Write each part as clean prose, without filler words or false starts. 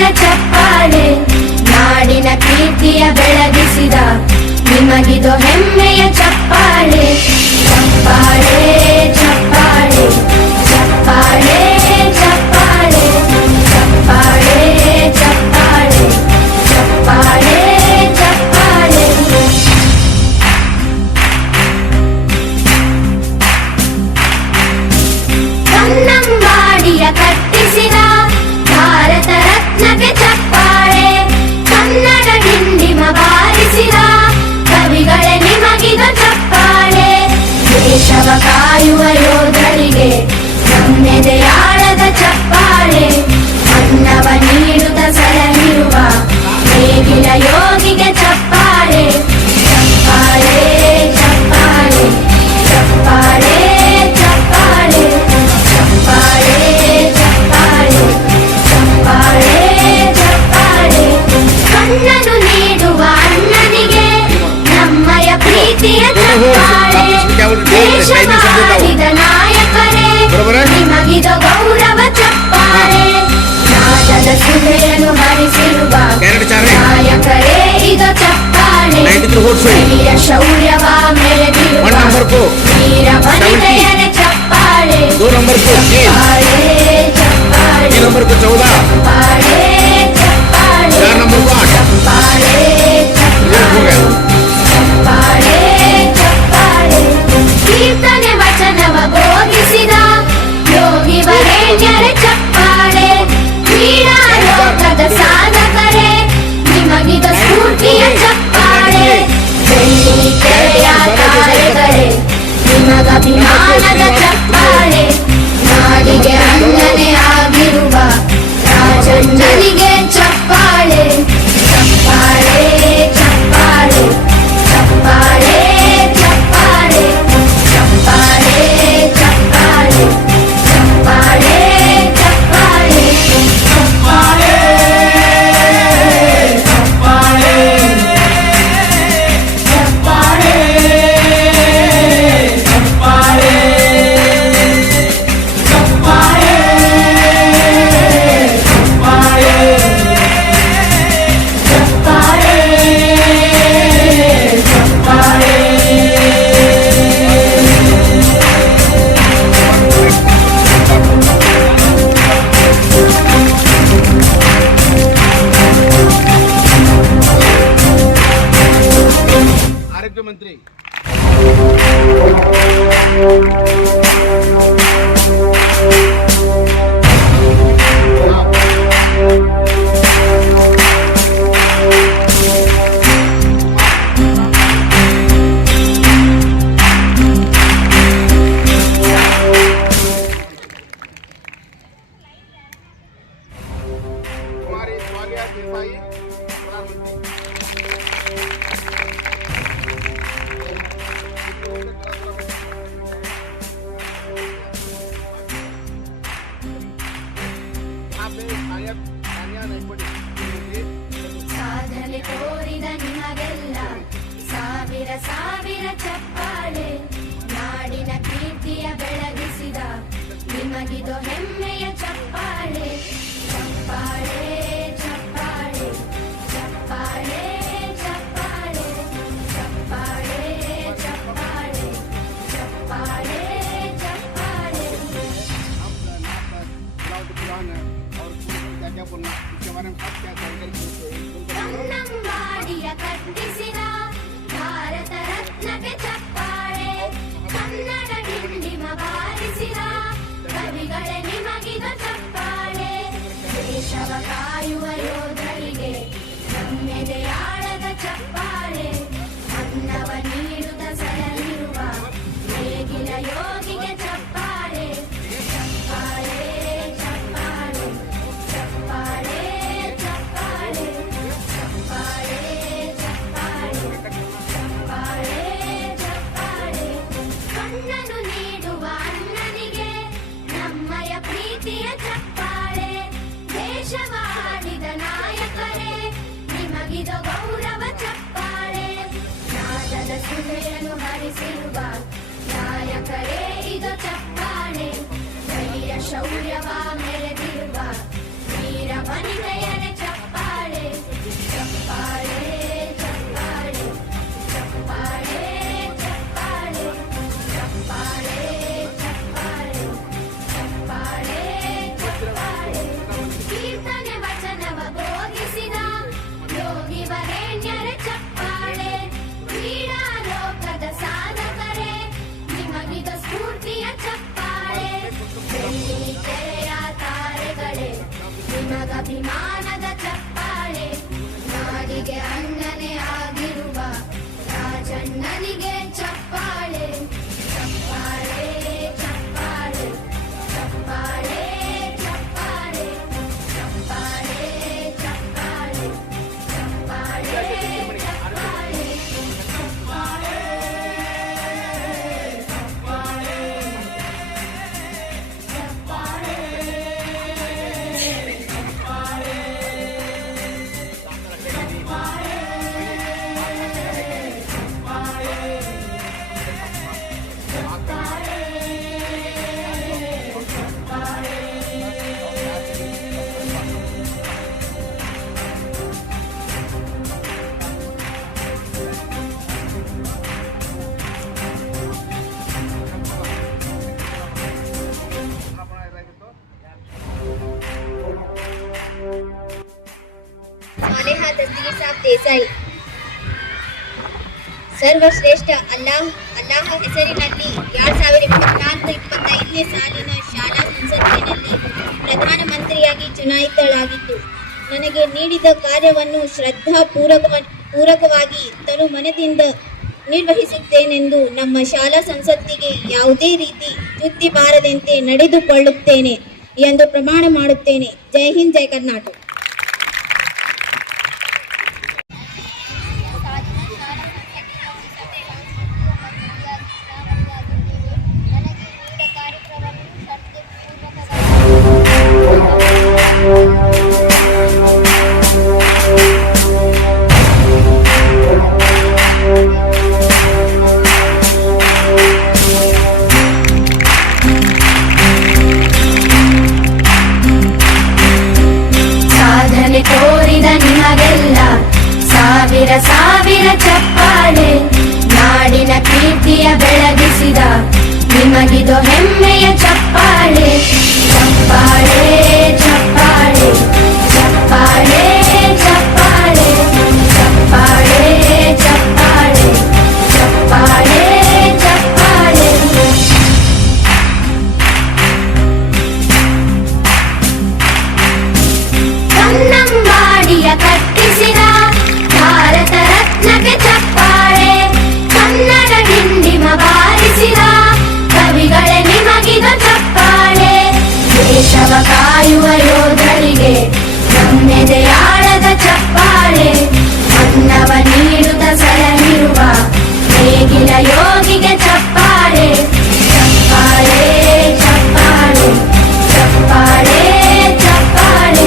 ಪ್ರೀತಿಯ ಚಪ್ಪಾಳೆ, ನಾಡಿನ ಕೀರ್ತಿಯ ಬೆಳಗಿಸಿದ ನಿಮಗಿದು ಹೆಮ್ಮೆಯ ಚಪ್ಪಾಳೆ. ಚಪ್ಪಾಳೆ ಚಪ್ಪಾಳೆ ಚಪ್ಪಾಳೆ ಚಪ್ಪಾಳೆ ಚಪ್ಪಾಳೆ ಚಪ್ಪಾಳೆ ಚಪ್ಪಾಳೆ ಚಪ್ಪಾಳೆ. ಕನ್ನಂಬಾಡಿಯ ಕಟ್ಟಿಸಿದ ಭಾರತ ರತ್ನಕ್ಕೆ ಚಪ್ಪಾಳೆ, ಕನ್ನಡ ಡಿಂಡಿಮ ಬಾರಿಸಿದ ಕವಿಗಳೇ ನಿಮಗಿದು ಚಪ್ಪಾಳೆ. ದೇಶವ ಕಾಯುವ ಯೋಧರಿಗೆ ನಮ್ಮೆದೆಯಾಳದ ಚಪ್ಪಾಳೆ, ಅನ್ನವ ನೀಡುತ್ತ ಸಲಹಿರುವ ನೇಗಿಲ ಯೋಗಿಗೆ ಚಪ್ಪಾಳೆ. ಚಪ್ಪಾಳೆ ಚಪ್ಪಾಳೆ ಚಪ್ಪಾಳೆ ಚಪ್ಪಾಳೆ ಚಪ್ಪಾಳೆ ಚಪ್ಪಾಳೆ ಚಪ್ಪಾಳೆ ಚಪ್ಪಾಳೆ. ಕಣ್ಣನು ನೀಡುವ ಅಣ್ಣನಿಗೆ ನಮ್ಮಯ ಪ್ರೀತಿಯ ಚಪ್ಪಾಳೆ, ದೇಶವಾಳಿದ ನಾಯಕರೇ ನಿಮಗಿದು ಗೌರವ ಚಪ್ಪಾಳೆ. ನಾದದ ಸುಧೆಯನ್ನು ಹರಿಸಿರುವ ನಾಯಕರೇ ಇದು ಚಪ್ಪಾಳೆ, ಹಿರಿಯ ಶೌರ್ಯವ ಮೆರೆದಿರುವ ವೀರ ವನಿತೆಯರ ಚಪ್ಪಾಳೆ. ಚಪ್ಪಾಳೆ ಚಪ್ಪಾಳೆ ಚಪ್ಪಾಳೆ ಚಪ್ಪಾಳೆ ಚಪ್ಪಾಳೆ ಚಪ್ಪಾಳೆ ಚಪ್ಪಾಳೆ. ಕೀರ್ತನೆ ವಚನವ ಬೋಧಿಸಿದ ಯೋಗಿ ವರೇಣ್ಯರ ಚಪ್ಪಾಳೆ, ಕ್ರೀಡಾ ಲೋಕದ ಸಾಧಕರೇ ನಿಮಗಿದು ಸ್ಫೂರ್ತಿಯ ಚಪ್ಪಾಳೆ. ಬೆಳ್ಳಿ ತೆರೆಯ ತಾರೆಗಳೇ ನಿಮಗಭಿಮಾನದ ಚಪ್ಪಾಳೆ, ನಾಡಿಗೆ ಅನ್ನನೆ ಆಗಿರುವ ರಾಜಣ್ಣನಿಗೆ ಚಪ್ಪಾಳೆ. ಚಪ್ಪಾಳೆ ಚಪ್ಪಾಳೆ ಚಪ್ಪಾಳೆ ಚಪ್ಪಾಳೆ ಚಪ್ಪಾಳೆ ಚಪ್ಪಾಳೆ ಚಪ್ಪಾಳೆ ಚಪ್ಪಾಳೆ ಚಪ್ಪಾಳೆ ಚಪ್ಪಾಳೆ ಚಪ್ಪಾಳೆ ಚಪ್ಪಾಳೆ ಚಪ್ಪಾಳೆ ಆರೋಗ್ಯ ಮಂತ್ರಿ ಕುಮಾರಿ ಸ್ವಾಲಿಯಾ ದೇಸಾಯಿ ಸಾಧನೆ ತೋರಿದ ನಿಮಗೆಲ್ಲ ಸಾವಿರ ಸಾವಿರ ಚಪ್ಪಾಳೆ, ನಾಡಿನ ಕೀರ್ತಿಯ ಬೆಳಗಿಸಿದ ನಿಮಗಿದು ಹೆಮ್ಮೆಯ ಚಪ್ಪಾಳೆ. ಚಪ್ಪಾಳೆ ಚಪ್ಪಾಳೆ ಚಪ್ಪಾಳೆ ಚಪ್ಪಾಳೆ ಚಪ್ಪಾಳೆ ಚಪ್ಪಾಳೆ ಚಪ್ಪಾಳೆ ಚಪ್ಪಾಳೆ. ಕನ್ನಂಬಾಡಿಯ ಕಟ್ಟಿಸಿದ ಭಾರತ ರತ್ನಕ್ಕೆ ಚಪ್ಪಾಳೆ, ಕನ್ನಡ ಡಿಂಡಿಮ ಬಾರಿಸಿದ ಕವಿಗಳೇ ನಿಮಗಿದು ಚಪ್ಪಾಳೆ. ದೇಶವ ಕಾಯುವ ಯೋಧರಿಗೆ ನಮ್ಮೆದೆಯಾಳದ ಚಪ್ಪಾಳೆ, ಅನ್ನವ ನೀಡುತ್ತ ಸಲಹಿರುವ ನೇಗಿಲ ಯೋಗಿಗೆ ಚಪ್ಪಾಳೆ. ಚಪ್ಪಾಳೆ ಚಪ್ಪಾಳೆ ಚಪ್ಪಾಳೆ ಚಪ್ಪಾಳೆ ಚಪ್ಪಾಳೆ ಚಪ್ಪಾಳೆ ಚಪ್ಪಾಳೆ ಚಪ್ಪಾಳೆ. ಕಣ್ಣನು ನೀಡುವ ಅಣ್ಣನಿಗೆ ನಮ್ಮಯ ಪ್ರೀತಿಯ ಚಪ್ಪಾಳೆ, ದೇಶವಾಳಿದ ನಾಯಕರೇ ನಿಮಗಿದು ಗೌರವ ಚಪ್ಪಾಳೆ. ನಾದದ ಸುಧೆಯನ್ನು ಹರಿಸಿರುವ ನಾಯಕರೇ ಇದು ಚಪ್ಪಾಳೆ, ಧೈರ್ಯ ಶೌರ್ಯವ ಮೆರೆದಿರುವ ವೀರ ವನಿತೆಯರ ಸಾಲೆಹ ದಸ್ತಗೀರ್ ಸಾಬ್ ದೇಸಾಯಿ. ಸರ್ವಶ್ರೇಷ್ಠ ಅಲ್ಲಾಹ ಹೆಸರಿನಲ್ಲಿ 2024-25ನೇ ಸಾಲಿನ ಶಾಲಾ ಸಂಸತ್ತಿನಲ್ಲಿ ಪ್ರಧಾನಮಂತ್ರಿಯಾಗಿ ಚುನಾಯಿತಳಾಗಿದ್ದು, ನನಗೆ ನೀಡಿದ ಕಾರ್ಯವನ್ನು ಶ್ರದ್ಧಾಪೂರ್ವಕವಾಗಿ ತನು ಮನದಿಂದ ನಿರ್ವಹಿಸುತ್ತೇನೆಂದು ನಮ್ಮ ಶಾಲಾ ಸಂಸತ್ತಿಗೆ ಯಾವುದೇ ರೀತಿ ಚ್ಯುತಿ ಬಾರದಂತೆ ನಡೆದುಕೊಳ್ಳುತ್ತೇನೆ ಎಂದು ಪ್ರಮಾಣ ಮಾಡುತ್ತೇನೆ. ಜೈ ಹಿಂದ್, ಜೈ ಕರ್ನಾಟಕ. ಸಾಧನೆ ತೋರಿದ ನಿಮಗೆಲ್ಲ ಸಾವಿರ ಸಾವಿರ ಚಪ್ಪಾಳೆ. ನಾಡಿನ ಕೀರ್ತಿಯ ಬೆಳಗಿಸಿದ ನಿಮಗಿದು ಹೆಮ್ಮೆಯ ಚಪ್ಪಾಳೆ. ಚಪ್ಪಾಳೆ ಚಪ್ಪಾಳೆ ಚಪ್ಪಾಳೆ ಚಪ್ಪಾಳೆ ಚಪ್ಪಾಳೆ ಚಪ್ಪಾಳೆ ಚಪ್ಪಾಳೆ ಚಪ್ಪಾಳೆ. ಕನ್ನಂಬಾಡಿಯ ಕಟ್ಟಿಸಿದ ಭಾರತ ರತ್ನಕ್ಕೆ ಚಪ್ಪಾಳೆ. ಕನ್ನಡ ಡಿಂಡಿಮ ಬಾರಿಸಿದ ಕವಿಗಳೇ ನಿಮಗಿದು ಚಪ್ಪಾಳೆ. ದೇಶವ ಕಾಯುವ ಯೋಧರಿಗೆ ನಮ್ಮೆದೆಯಾಳದ ಚಪ್ಪಾಳೆ. ಅನ್ನವ ನೀಡುತ್ತ ಸಲಹಿರುವ ನೇಗಿಲ ಯೋಗಿಗೆ ಚಪ್ಪಾಳೆ. ಚಪ್ಪಾಳೆ ಚಪ್ಪಾಳೆ ಚಪ್ಪಾಳೆ ಚಪ್ಪಾಳೆ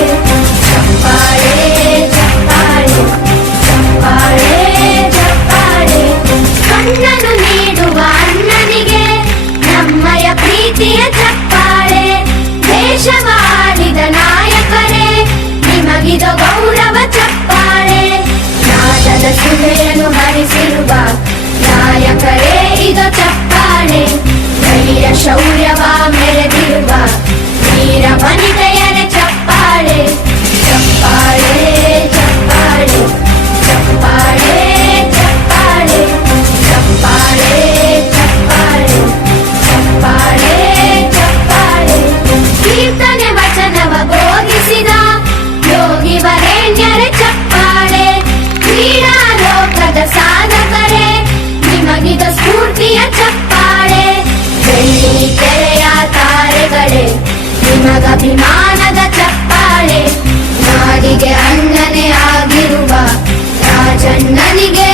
ಚಪ್ಪಾಳೆ ಚಪ್ಪಾಳೆ ಚಪ್ಪಾಳೆ ಚಪ್ಪಾಳೆ. ಕಣ್ಣನು ನೀಡುವ ಅಣ್ಣನಿಗೆ ನಮ್ಮಯ ಪ್ರೀತಿಯ ಚಪ್ಪಾಳೆ. ದೇಶವಾಡಿದ ನಾಯಕರೇ ನಿಮಗಿದು ಗೌರವ ಚಪ್ಪಾಳೆ. ನಾದದ ಸುಧೆಯನ್ನು ಹರಿಸಿರುವ ನಾಯಕರೇ ಇದು ಚಪ್ಪಾಳೆ. ಧೈರ್ಯ ಶೌರ್ಯವ ಮೆರೆದಿರುವ ವೀರ ವನಿತೆಯರೇ ಚಪ್ಪಾಳೆ. ಚಪ್ಪಾಳೆ ಚಪ್ಪಾಳೆ ಚಪ್ಪಾಳೆ ಚಪ್ಪಾಳೆ ಚಪ್ಪಾಳೆ ಚಪ್ಪಾಳೆ ಚಪ್ಪಾಳೆ ಚಪ್ಪಾಳೆ. ಕೀರ್ತನೆ ವಚನವ ಬೋಧಿಸಿದ ಯೋಗಿ ವರೇಣ್ಯರೇ ಚಪ್ಪಾಳೆ. ಕ್ರೀಡಾ ಲೋಕದ ಸಾಧಕರೇ ನಿಮಗಿದು ಸ್ಫೂರ್ತಿಯ ಚಪ್ಪಾಳೆ. ಬೆಳ್ಳಿ ತೆರೆಯ ತಾರೆಗಳೇ ನಿಮಗಭಿಮಾನದ ಚಪ್ಪಾಳೆ. ನಾಡಿಗೆ ಅಣ್ಣನೇ ಆಗಿರುವ ರಾಜಣ್ಣನಿಗೆ